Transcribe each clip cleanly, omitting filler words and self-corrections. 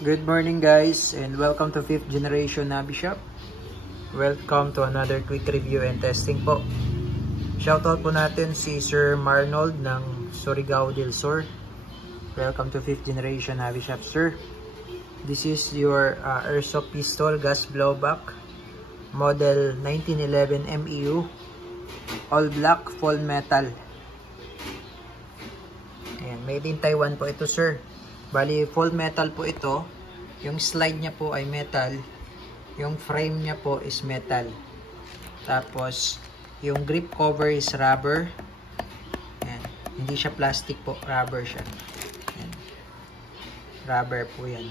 Good morning guys and welcome to 5th generation Nabi Shop. Welcome to another quick review and testing po. Shoutout po natin si Sir Marnold ng Surigao del Sur. Welcome to 5th generation Nabi Shop, sir. This is your airsoft pistol gas blowback model 1911 MEU all black full metal. Ayan, made in Taiwan po ito, sir. Bali, full metal po ito. Yung slide niya po ay metal. Yung frame niya po is metal. Tapos, yung grip cover is rubber. Ayan. Hindi siya plastic po. Rubber siya. Ayan. Rubber po yan.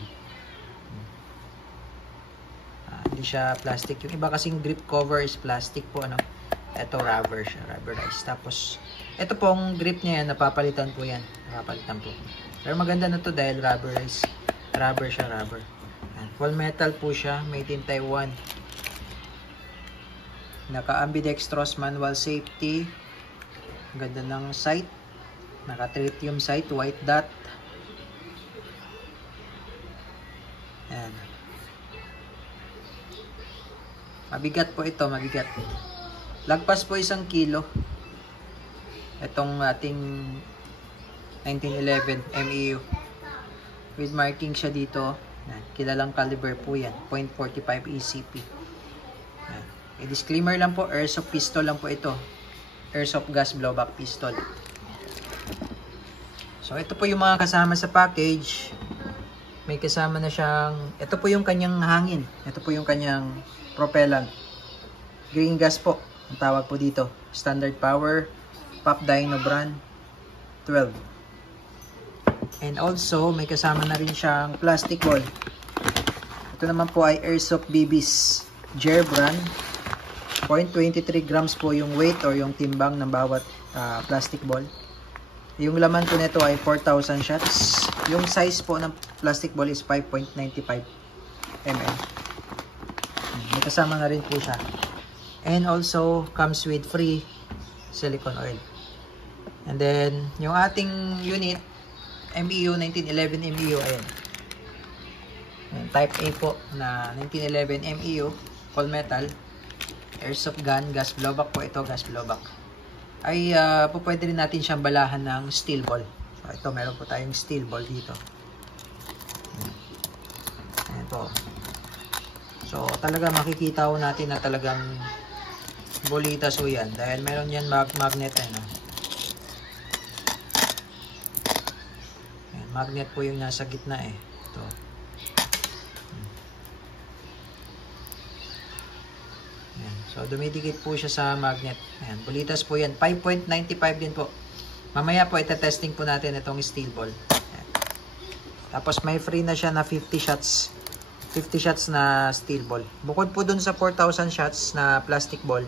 Hindi siya plastic. Yung iba kasing grip cover is plastic po. Ano? Ito rubber siya. Rubberized. Tapos, ito pong grip niya yan. Napapalitan po yan. Napapalitan po. Pero maganda na to dahil rubberized. Rubber siya, rubber. Ayan. Full metal po siya, made in Taiwan. Naka-ambidextrous manual safety. Ganda ng sight. Naka-tritium sight, white dot. Ayan. Mabigat po ito, mabigat. Lagpas po 1 kilo. Itong ating 1911 MEU with marking siya dito. Kilalang caliber po yan, .45 ECP. Disclaimer lang po, airsoft pistol lang po ito, airsoft gas blowback pistol. So ito po yung mga kasama sa package. May kasama na siyang, ito po yung kanyang hangin, ito po yung kanyang propellant, green gas po ang tawag po dito. Standard power, Pop Dyno brand 12. And also, may kasama na rin siyang plastic ball. Ito naman po ay Airsoft BBs Jer brand. 0.23 grams po yung weight or yung timbang ng bawat plastic ball. Yung laman po nito ay 4,000 shots. Yung size po ng plastic ball is 5.95 ml. May kasama na rin po siya. And also, comes with free silicone oil. And then, yung ating unit, MEU 1911 MEU, ayan. Type A po na 1911 MEU, full metal, airsoft gun, gas blowback po ito, gas blowback. Ay, po pwede rin natin siyang balahan ng steel ball. So, ito, meron po tayong steel ball dito. Ayan po. So, talaga makikita ko natin na talagang bulitas po yan. Dahil meron yan magnet, ano. Magnet po yung nasa gitna eh. Ito. Ayan. So, dumidikit po siya sa magnet. Ayan. Bulitas po yan. 5.95 din po. Mamaya po, itetesting po natin itong steel ball. Ayan. Tapos, may free na siya na 50 shots. 50 shots na steel ball. Bukod po dun sa 4,000 shots na plastic ball,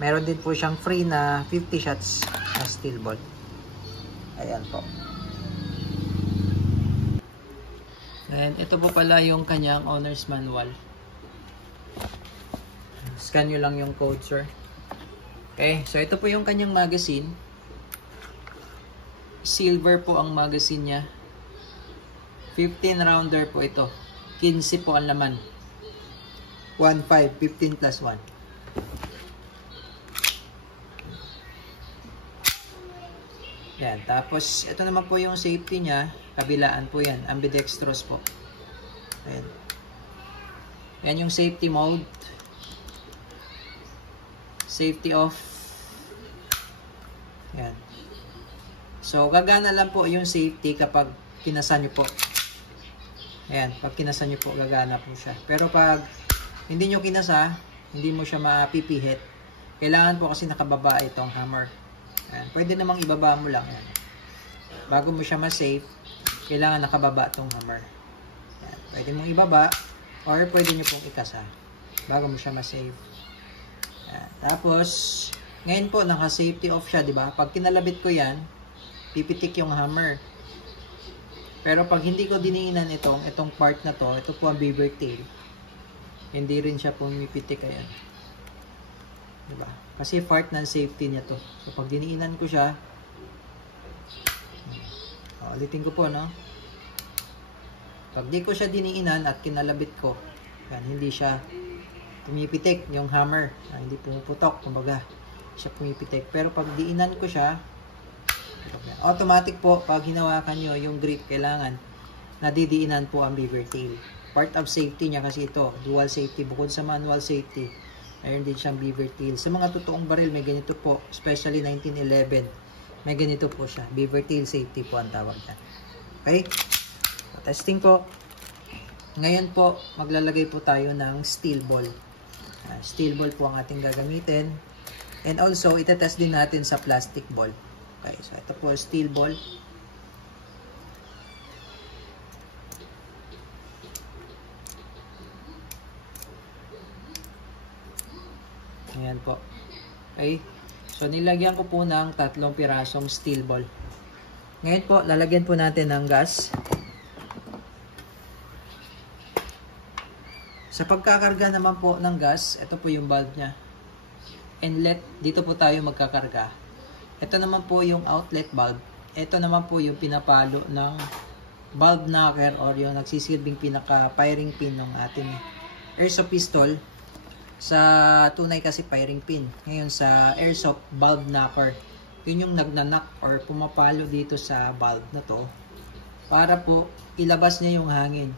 meron din po siyang free na 50 shots na steel ball. Ayan po. And ito po pala yung kanyang owner's manual. Scan nyo lang yung code, sir. Okay, so ito po yung kanyang magazine. Silver po ang magazine niya. 15 rounder po ito. 15 po ang laman. 1.5, 15 plus 1. Yan, tapos ito naman po yung safety niya. Kabilaan po yan, ambidextrous po. Ayan. Yan yung safety mode. Safety off. Yan. So, gagana lang po yung safety kapag kinasan nyo po. Ayan, pag kinasan nyo po, gagana po siya. Pero pag hindi nyo kinasa, hindi mo siya mapipihit. Kailangan po kasi nakababa itong hammer. Ayan. Pwede namang ibaba mo lang. Ayan. Bago mo siya ma-safe, kailangan nakababa itong hammer. Ayan. Pwede mong ibaba or pwede nyo pong ikasa bago mo siya ma-save. Ayan. Tapos, ngayon po, naka-safety off siya, di ba? Pag kinalabit ko yan, pipitik yung hammer. Pero pag hindi ko diniinan itong part na to, ito po ang beaver tail, hindi rin siya pumipitik. Ayan. Diba? Kasi part ng safety niya to. So, pag diniinan ko siya, ulitin ko po, no? Pag di ko siya diniinan at kinalabit ko, yan, hindi siya pumipitik yung hammer. Hindi pumuputok, kumbaga. Siya pumipitik. Pero pag diinan ko siya, automatic po, pag hinawakan nyo yung grip, kailangan nadidiinan po ang beaver tail. Part of safety niya kasi ito, dual safety. Bukod sa manual safety, mayroon din siyang beaver tail. Sa mga totoong baril, may ganito po, especially 1911, may ganito po siya. Beaver tail safety po ang tawag niya. Okay? Testing po. Ngayon po, maglalagay po tayo ng steel ball. Steel ball po ang ating gagamitin. And also, itetest din natin sa plastic ball. Okay, so ito po steel ball. Ayan po. Okay. So, nilagyan ko po ng 3 pirasong steel ball. Ngayon po, lalagyan po natin ng gas. Sa pagkakarga naman po ng gas, ito po yung bulb niya. Inlet, dito po tayo magkakarga. Ito naman po yung outlet bulb. Ito naman po yung pinapalo ng bulb knocker or yung nagsisilbing pinaka-firing pin ng ating airsoft pistol. Sa tunay kasi firing pin. Ngayon sa airsoft bulb knocker, yun yung nagnanak or pumapalo dito sa bulb na to para po ilabas niya yung hangin.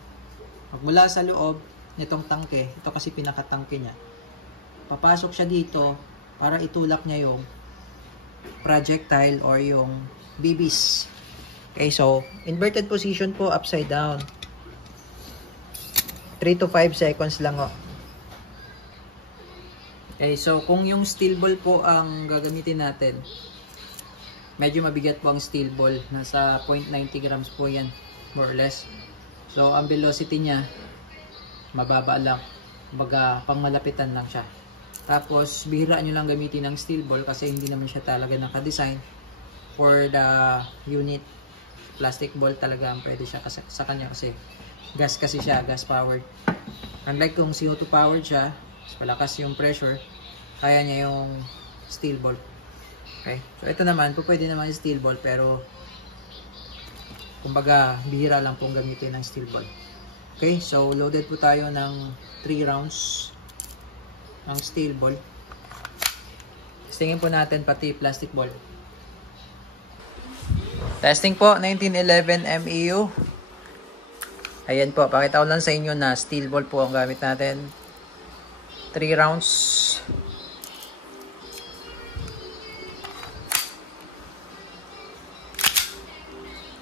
Magmula sa loob nitong tangke, ito kasi pinakatangke niya, papasok siya dito para itulak niya yung projectile or yung BBs. Okay, so inverted position po, upside down. 3 to 5 seconds lang o. Okay, so kung yung steel ball po ang gagamitin natin, medyo mabigat po ang steel ball. Nasa 0.90 grams po yan, more or less. So ang velocity niya mababa lang, baga pang malapitan lang siya. Tapos bihira nyo lang gamitin ng steel ball kasi hindi naman siya talaga naka-design for the unit. Plastic ball talaga ang pwede siya sa kanya kasi gas kasi siya, gas powered. Unlike kung CO2 powered siya, palakas yung pressure, kaya niya yung steel ball. Okay, so ito naman, pwede naman yung steel ball pero kumbaga bihira lang pong gamitin ng steel ball. Okay, so loaded po tayo ng 3 rounds ng steel ball. Testingin po natin pati plastic ball. Testing po, 1911 MEU. Ayan po, pakita ko lang sa inyo na steel ball po ang gamit natin. 3 rounds.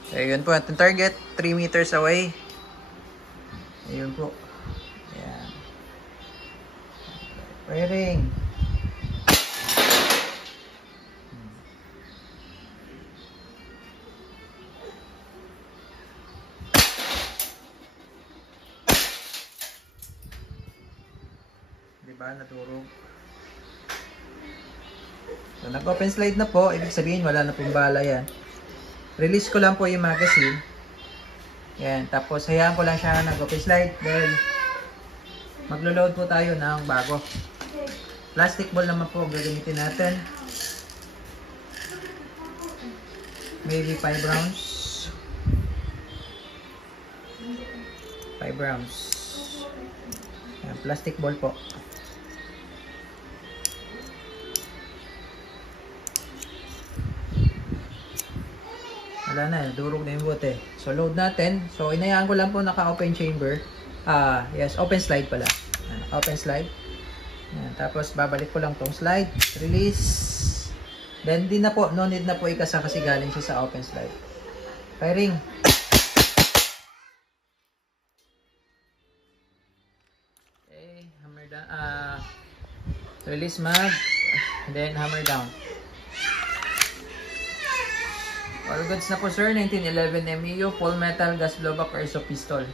So, yun po ating target, 3 meters away. Ayun po. Ayan. Firing. Diba? Naturog. So, nag-open slide na po. Ibig sabihin, wala na pong bala yan. Release ko lang po yung magazine. Yan, tapos hayaan ko lang siya nag-open slide. Then, maglo-load po tayo ng bago. Plastic ball naman po ang gagamitin natin. Maybe 5 rounds. 5 rounds. Yan, plastic ball po. Wala na, durog na yung bote. So, load natin. So, inayaan ko lang po naka-open chamber. Yes, open slide pala. Open slide. Yan, tapos, babalik ko lang tong slide. Release. Then, di na po, no need na po ikasa kasi galing siya sa open slide. Firing. Okay, hammer down. Release mag. Then, hammer down. All goods na po sir, 1911 MEU, full metal gas blowback airsoft pistol.